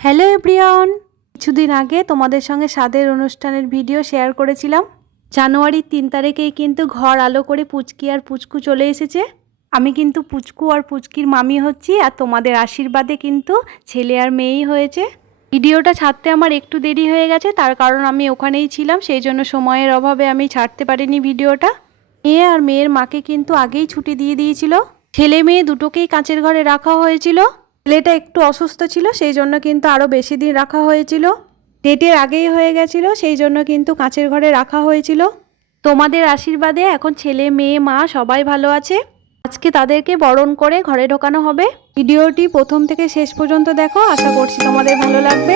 Hello everyone কিছুদিন আগে তোমাদের সঙ্গে স্বাদের অনুষ্ঠানের ভিডিও শেয়ার করেছিলাম। জানুয়ারির তিন তারিখেই কিন্তু ঘর আলো করে পুচকি আর পুচকু চলে এসেছে। আমি কিন্তু পুচকু আর পুচকির মামি হচ্ছি আর তোমাদের আশীর্বাদে কিন্তু ছেলে আর মেয়েই হয়েছে। ভিডিওটা ছাড়তে আমার একটু দেরি হয়ে গেছে, তার কারণ আমি ওখানেই ছিলাম, সেই জন্য সময়ের অভাবে আমি ছাড়তে পারিনি ভিডিওটা। মেয়ে আর মেয়ের মাকে কিন্তু আগেই ছুটি দিয়ে দিয়েছিল। ছেলে মেয়ে দুটোকেই কাঁচের ঘরে রাখা হয়েছিল। ছেলেটা একটু অসুস্থ ছিল, সেই জন্য কিন্তু আরও বেশি দিন রাখা হয়েছিল। ডেটের আগেই হয়ে গেছিল, সেই জন্য কিন্তু কাঁচের ঘরে রাখা হয়েছিল। তোমাদের আশীর্বাদে এখন ছেলে, মেয়ে, মা সবাই ভালো আছে। আজকে তাদেরকে বরণ করে ঘরে ঢোকানো হবে। ভিডিওটি প্রথম থেকে শেষ পর্যন্ত দেখো, আশা করছি তোমাদের ভালো লাগবে।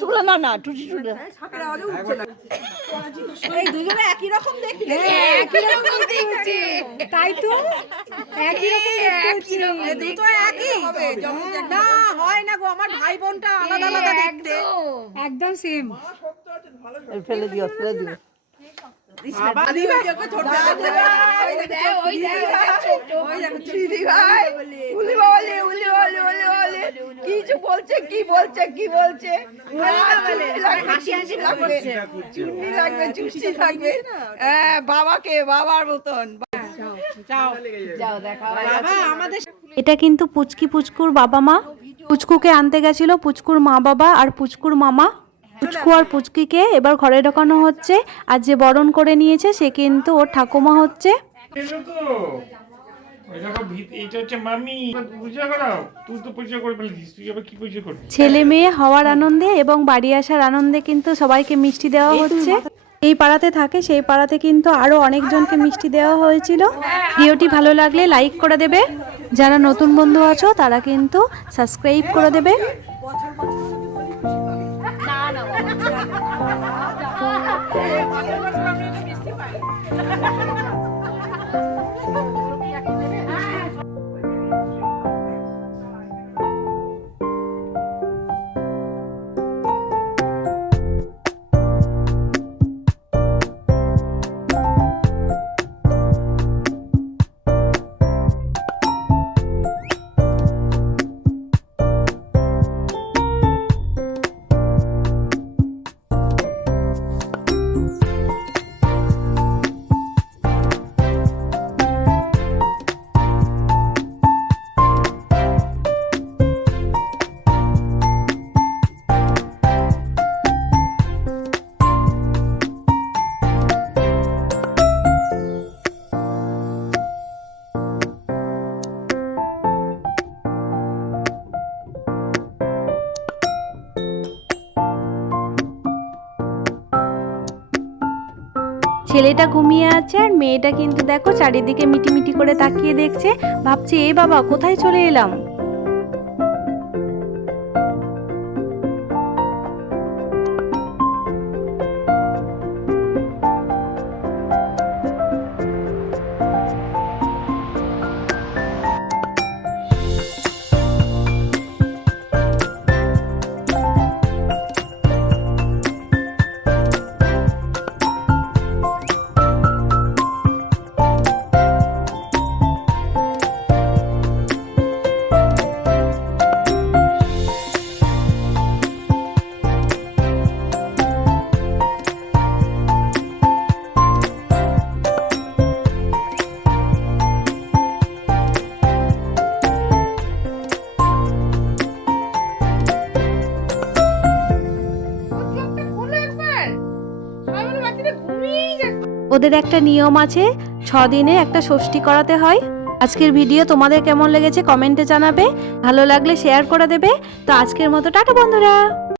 তুলে না না টুসি তুলে এই দুজনে একই রকম দেখতে একই রকম দেখতে তাই তো একই রকম দেখতে। দুটো একই হবে না হয় না গো আমার ভাই বোনটা আলাদা আলাদা দেখতে একদম সেম ফেলে দিও ফেলে দিও উলি বলে উলি বলছে কি বলছে কি বলছে? হাসি হাসি লাগবে। চুন্নি লাগবে চুষি লাগবে। হ্যাঁ বাবাকে বাবার মতন। এটা কিন্তু পুচকি পুচকুর বাবা মা। পুচকুকে আনতে গেছিল পুচকুর মা বাবা আর পুচকুর মামা। পুচকু আর পুচকিকে এবার ঘরে ঢোকানো হচ্ছে। আর যে বরণ করে নিয়েছে সে কিন্তু ওর ঠাকুমা হচ্ছে। ছেলে মেয়ে হওয়ার আনন্দে এবং বাড়ি আসার আনন্দে কিন্তু সবাইকে মিষ্টি দেওয়া হচ্ছে। এই পাড়াতে থাকে সেই পাড়াতে কিন্তু আরও অনেকজনকে মিষ্টি দেওয়া হয়েছিল। ভিডিওটি ভালো লাগলে লাইক করে দেবে। যারা নতুন বন্ধু আছো তারা কিন্তু সাবস্ক্রাইব করে দেবে। ছেলেটা ঘুমিয়ে আছে আর মেয়েটা কিন্তু দেখো চারিদিকে মিটিমিটি করে তাকিয়ে দেখছে। ভাবছে, এ বাবা, কোথায় চলে এলাম? ওদের একটা নিয়ম আছে ছ দিনে একটা ষষ্ঠী করাতে হয়। আজকের ভিডিও তোমাদের কেমন লেগেছে কমেন্টে জানাবে, ভালো লাগলে শেয়ার করে দেবে। তো আজকের মতো, টাটা বন্ধুরা!